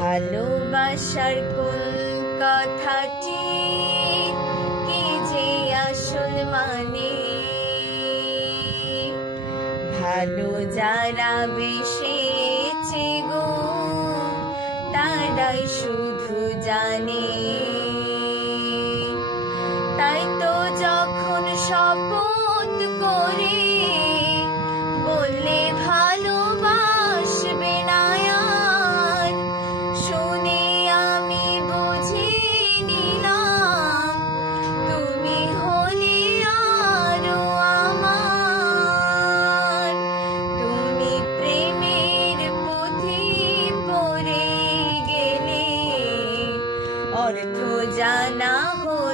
ভালোবাসার কোন কথাটি কি যে আসল মানে, ভালো যারা বেসেছে গো তারাই শুধু জানে। তাই তো যখন শপথ করে বললে ভালোবাসবে না আর, শুনে আমি বুঝে নিলাম তুমি হলে আরো আমার। তুমি প্রেমের পুঁথি পড়ে গেলে অর্থ জানা হলো